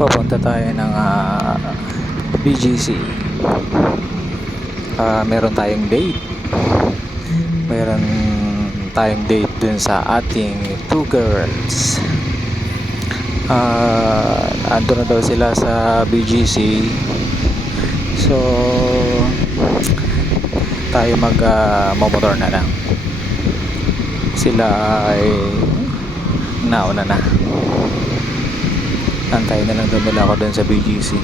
Papunta tayo ng BGC. Meron tayong date. Meron tayong date dun sa ating two girls. Ando na daw sila sa BGC. So tayo motor na lang. Sila ay nauna na. Antayin na lang daw nila ako dun sa BGC.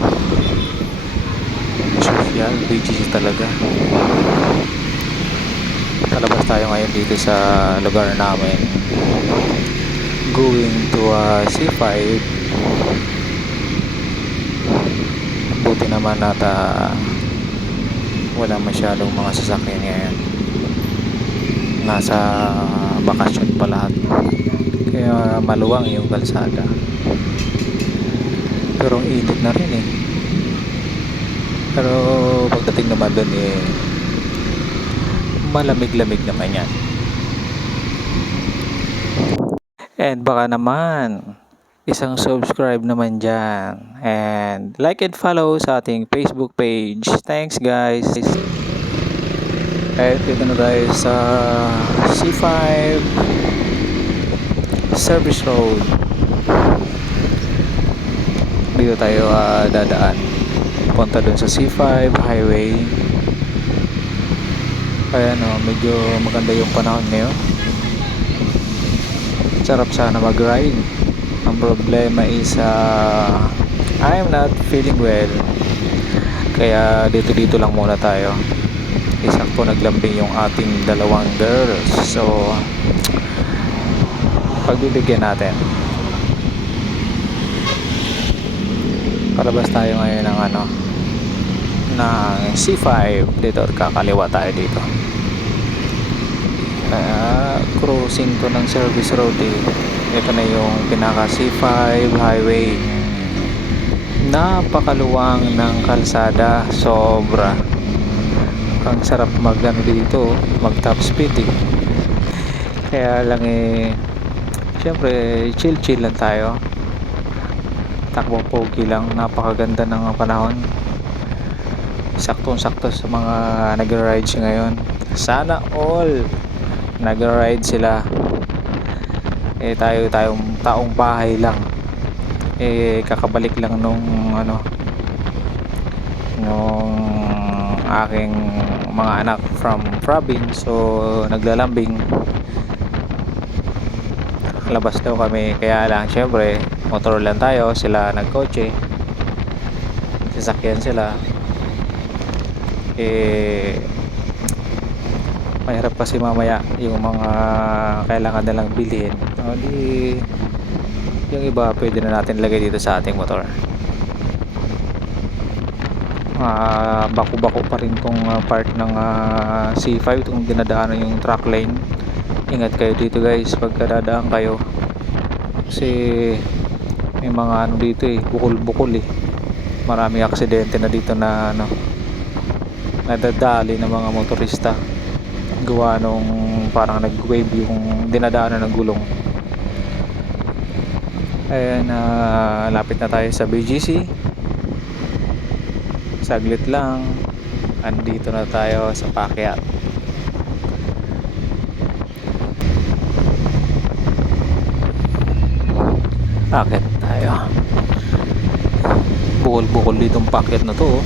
Social BGC talaga. Palabas tayo ngayon dito sa lugar namin, going to C5. Buti naman at wala masyadong mga sasakyan ngayon. Nasa bakasyon pa lahat, kaya maluwang yung kalsada. Pero ang init na rin eh. Pero pagdating naman dun malamig-lamig naman yan. And baka naman isang subscribe naman dyan, and like and follow sa ating Facebook page. Thanks guys. At dito na tayo sa C5 Service Road. Dito tayo dadaan punta dun sa C5 highway. Ayan medyo maganda yung panahon ngayon. Sarap sana mag-ride. Ang problema is I'm not feeling well, kaya dito lang muna tayo. Isakto naglambing yung ating dalawang girls, so pagbibigyan natin. Palabas tayo ngayon ng ng C5 dito, kakaliwa tayo dito. Crossing to ng service road Ito na yung pinaka C5 highway. Napakaluwang ng kalsada, sobra. Ang sarap dito, mag top speed Kaya lang syempre chill lang tayo. Takbo pogi lang, napakaganda ng panahon. Saktong-sakto sa mga nag-rides ngayon. Sana all nag-ride sila. Tayong taong bahay lang. Kakabalik lang nung aking mga anak from province, so naglalambing. Labas daw kami, kaya lang syempre motor lang tayo, sila nagkotse, sasakyan sila. Mahirap kasi mamaya yung mga kailangan nilang bilhin. Yung iba pwede na natin lagay dito sa ating motor. Bako-bako pa rin tong part ng C5, itong dinadaanan yung truck lane. Ingat kayo dito guys pagka dadaan kayo, kasi may mga dito bukol-bukol Marami aksidente na dito na nadadali ng mga motorista, gawa nung parang nag-wave yung dinadaanan ng gulong. Ayan, lapit na tayo sa BGC. Saglit lang, andito na tayo sa Pakyat. Akit tayo. Bukol-bukol ditong Pakyat na to.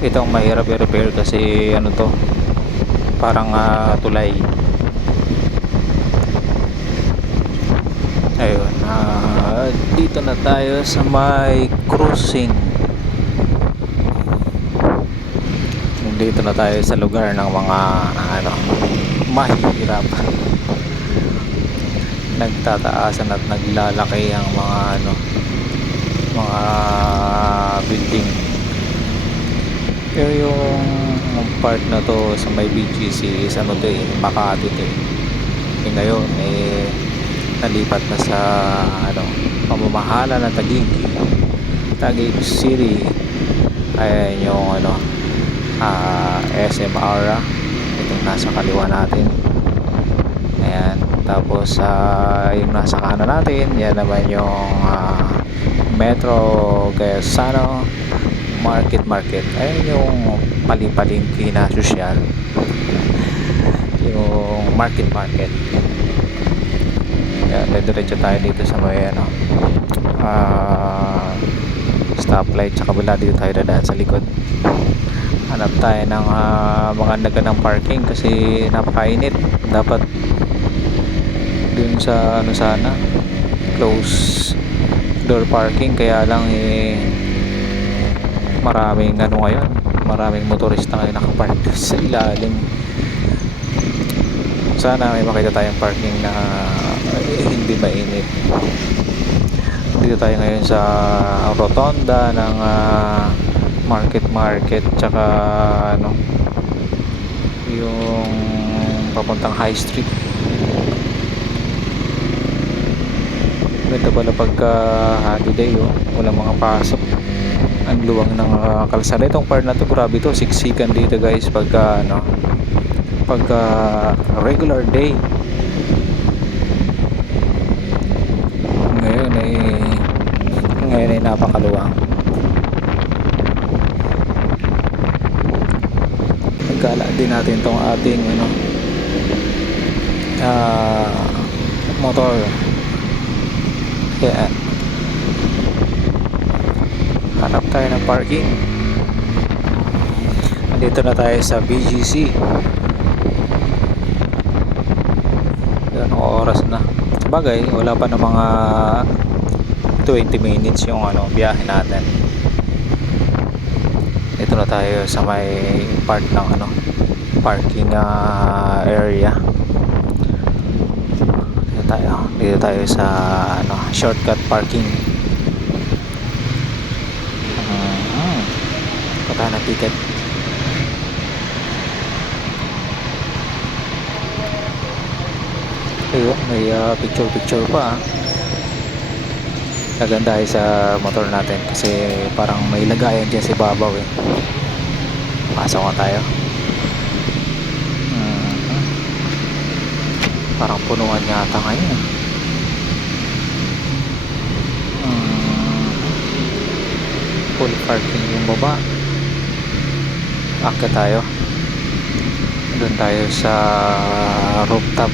Itong mahirap i-repair kasi to, parang tulay. Ayun, dito na tayo sa may crossing. Dito na tayo sa lugar ng mga mahirap. Nagtataasan at naglalaki ang mga building. Pero yung part na to sa may BGC is Makati ngayon nalipat na sa pamamahala ng Taguig City. Ayan yung SM Aura, itong nasa kaliwa natin. Ayan, Tapos yung nasa kanan natin, yan naman yung Metro Quezano Market. Ayun yung palipalingki na sosyal, yung market. Yan, diretso tayo dito sa may stoplight sa kabila. Dito tayo dadaan sa likod. Hanap tayo ng magandang parking kasi napakainit. Dapat dun sa sana close door parking, kaya lang maraming ngayon, maraming motorista ngayon nakapark sa ilalim. Sana may makita tayong parking na hindi mainit. Dito tayo ngayon sa rotonda ng market tsaka yung papuntang High Street. Ganda pala pagka holiday, walang mga pasok. Ang luwang ng kalsada. Itong part na to, grabe to, siksikan dito guys pagka regular day. Ngayon ay napakaluwang. Nagkala din natin tong ating motor. Kaya hanap tayo ng parking. Nandito na tayo sa BGC. Yan, oras na. Sabagay, wala pa na mga 20 minutes yung biyahe natin. Dito na tayo sa may part ng parking area. Dito tayo sa shortcut parking. Punta na ticket. Ayun, may picture pa. Naganda tayo sa motor natin kasi parang may lagayan dyan si babaw pasok na tayo. Parang punuan yata ngayon. Full parking yung baba. Akit tayo. Doon tayo sa rooftop.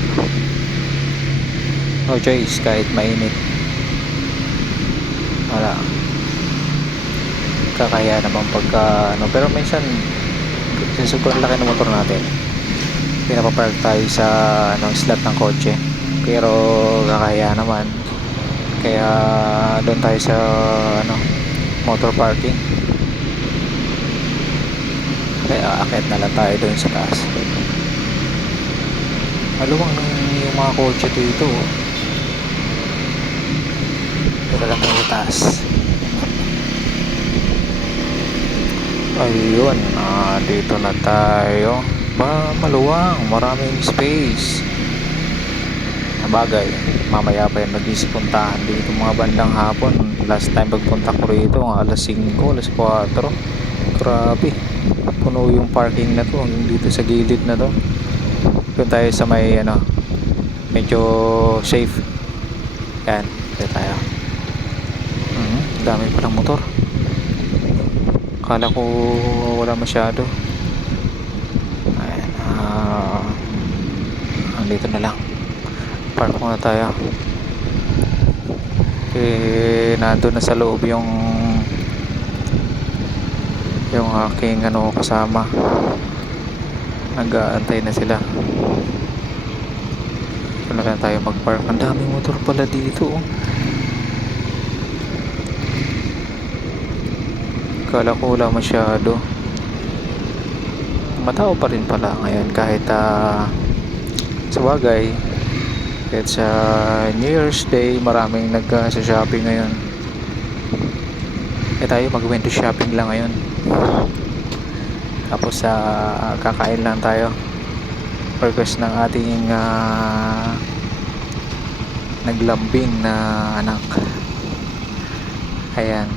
No choice kahit mainit. Wala. Kakaya naman pagka pero minsan kasi sobrang laki ng motor natin, pinapapark tayo sa slot ng kotse, pero kakaya naman, kaya doon tayo sa motor parking. Kaya akit na lang tayo doon sa taas. Maluwang yung mga kotse dito. Dito lang tayo sa taas. Ayun, dito na tayo. Maluwang, maraming space. Bagay, mamaya pa yung mag-isip puntahan dito mga bandang hapon. Last time pagpunta ko rito, alas 5, alas 4. Grabe, puno yung parking na to dito sa gilid na to. Doon tayo sa may medyo safe. Yan, dito tayo. Dami palang motor. Akala ko wala masyado. Ayan, andito na lang. Park muna tayo. Nandun na sa loob yung aking kasama. Nag-aantay na sila. Ito na lang tayo mag-park. Ang daming motor pala dito. Kala ko wala masyado. Matao pa rin pala ngayon kahit sa bagay, kahit sa New Year's Day maraming nag-shopping ngayon. Kaya tayo mag-window shopping lang ngayon. Tapos kakain lang tayo. Request ng ating naglambing na anak. Ayan,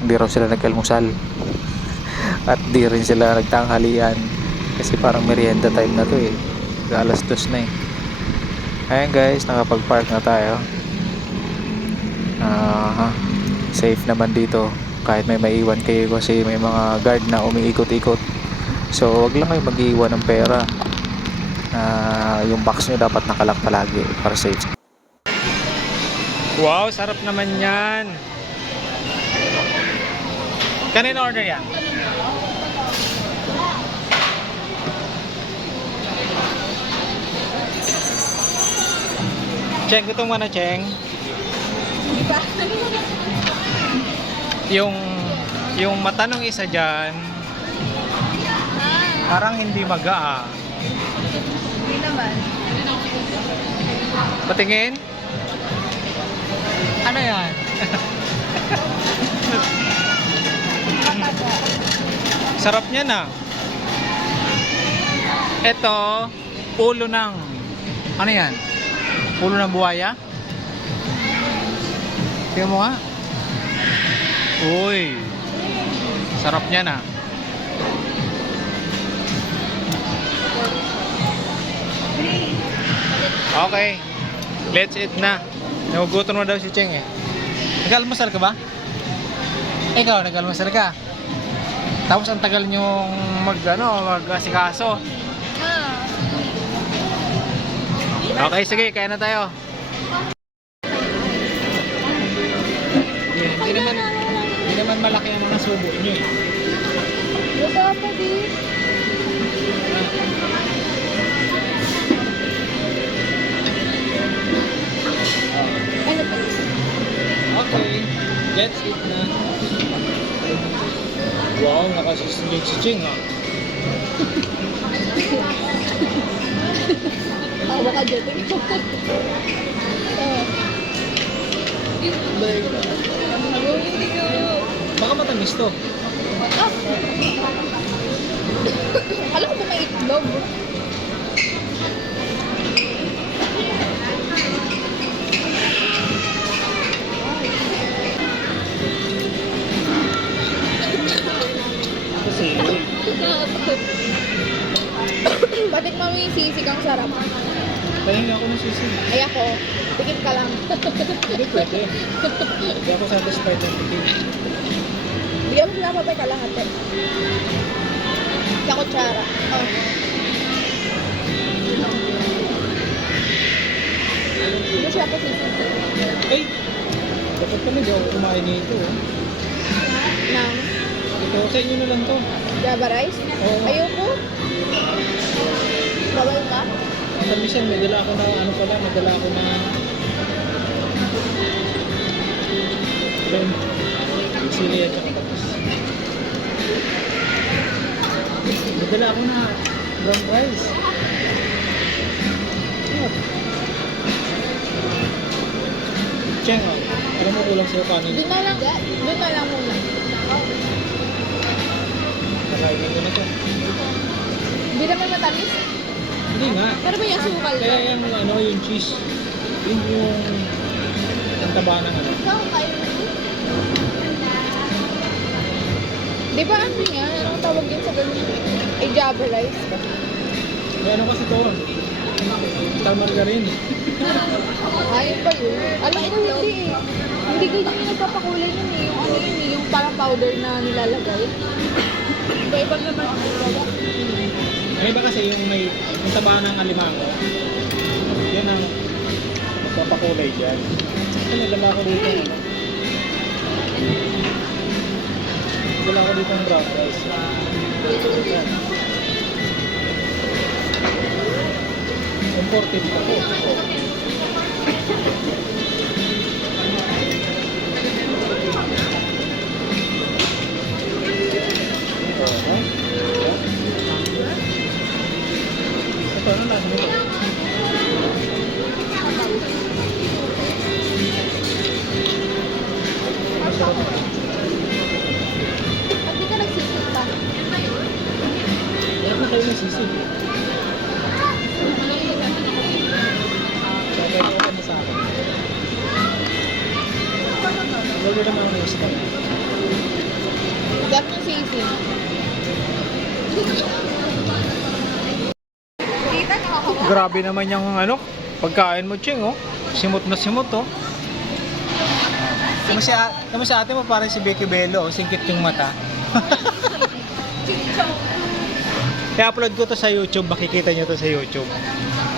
hindi raw sila nag-almusal at di rin sila nagtanghalian kasi parang merienda time na to alas 2 na Ayan guys, nakapag-park na tayo. Safe naman dito kahit may maiwan kayo kasi may mga guard na umiikot-ikot. So wag lang kayo mag-iwan ng pera. Yung box nyo dapat nakalock palagi para safe. Wow, sarap naman yan. Kanina order yan? Cheng, gutom mo na, Cheng? Yung mata ng isa dyan, parang hindi magaa. Hindi naman. Patingin? Ano yan? Sarap niya na. Ito, ulo ng... Ano yan? Ulo ng buhaya? Tingnan mo nga. Uy. Sarap niya na. Okay. Let's eat na. Nagugutom na daw si Cheng eh. Nag-almusal ka ba? Ikaw, nag-almusal ka? Tapos ang tagal nyong mag-asikaso. Okay, sige, kaya na tayo. Hindi naman malaki ang mga subo nyo eh. Wala pa din. Ano pa? Okay, let's eat na. Wow, nakasisilig si Cheng ha. Tawa ka dyan. Baka matamis to. Alam ko ba may itlog? Kasi, Batik mo yung sisig ang sarap. pahinga ako ng sisig. Ay ako, tikit ka lang. Hindi pwede. Hindi ako satisfied ng tikim. Bigyan mo sila pa lahat eh. Sa kutsara. Oh. Hindi siya pa sisig. Ay! Dapat pala di ako kumain nito. Nang Ito, sa inyo na lang to. Java rice? Oo. Ayoko. Bawal ka? Minsan may dala ako na sili at saka tapos. May dala ako na brown rice. Cheng, alam mo kulang sa'yo kanin. Doon na lang muna. Nakainin ko na to. Hindi naman matamis. Hindi nga. Pero ba yung sukal Kaya ka? yung cheese. Yung ang taba ng ano. Ikaw, kain mo. Di ba ano yan? Anong tawag yun sa ganun? Ay, Java rice. May ano kasi to? Margarine. Ayun ba yun? Alam ko hindi eh. Hindi ganyan yung nagpapakulay yun eh. Yung ano yun eh. Yung parang powder na nilalagay. Iba-iba naman. Ang iba kasi yung taba ng alimango. Yan ang magpapakulay dyan. Ito, nagdala ko dito. Nagdala ko dito ng brown rice. Yan. Imported pa po. Ito, ano lasa nito? At di ka nagsisip pa. Wala na kayo ng sisig. So, pwede ko na sa akin. Lalo naman ako ng stock. Gap ng sisig. Kita nakakawa. Grabe naman yung ano, Pagkain mo, Cheng, oh. Simot na simot, oh. Tama si ate mo, parang si Becky Bello, oh. Singkit yung mata. I-upload ko to sa YouTube, makikita nyo to sa YouTube.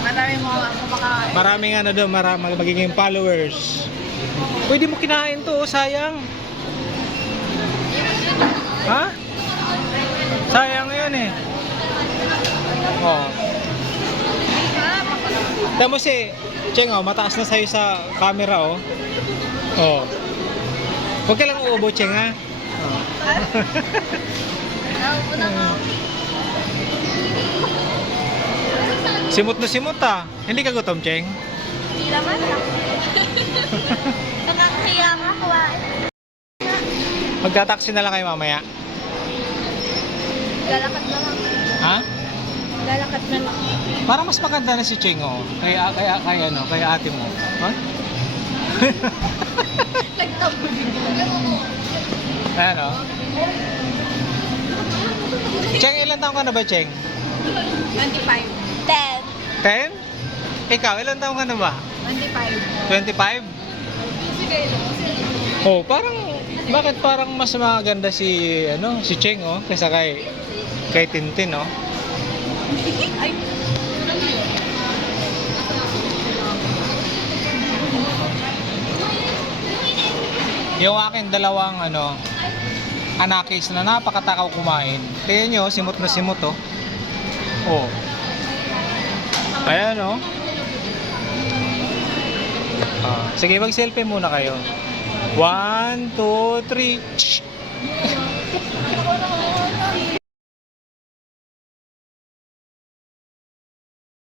Madami mo kumakain. Maraming ano doon, magiging followers. Pwede mo kinain to, oh, sayang. Ha? Sayang yun eh. Oh. Tama si Cheng, oh, mataas na sa'yo sa camera, oh. Oh. Huwag ka lang uubo, Cheng, ha? Oh. Simot na simot, ah. Hindi ka gutom, Cheng? Hindi naman lang. Nakakahiya nga kuwain. Magta-taxi na lang kayo mamaya. Lalakad na lang. Ha? Lalakad na lang. Parang mas maganda na si Cheng, oh. Kaya ate mo. Ha? Nagtabo dito. Ayan, oh. Cheng, ilan taong ka na ba, Cheng? 25. 10. 10? Ikaw, ilan taong ka na ba? 25. 25? Oh, bakit parang mas maganda si Cheng, oh, kaysa kay Tintin, oh. Ay. Yung aking dalawang anakis na napakatakaw kumain. Tingnan nyo, simot na simot, oh. Oh. Ayan, oh. Sige, mag-selfie muna kayo. 1, 2, 3.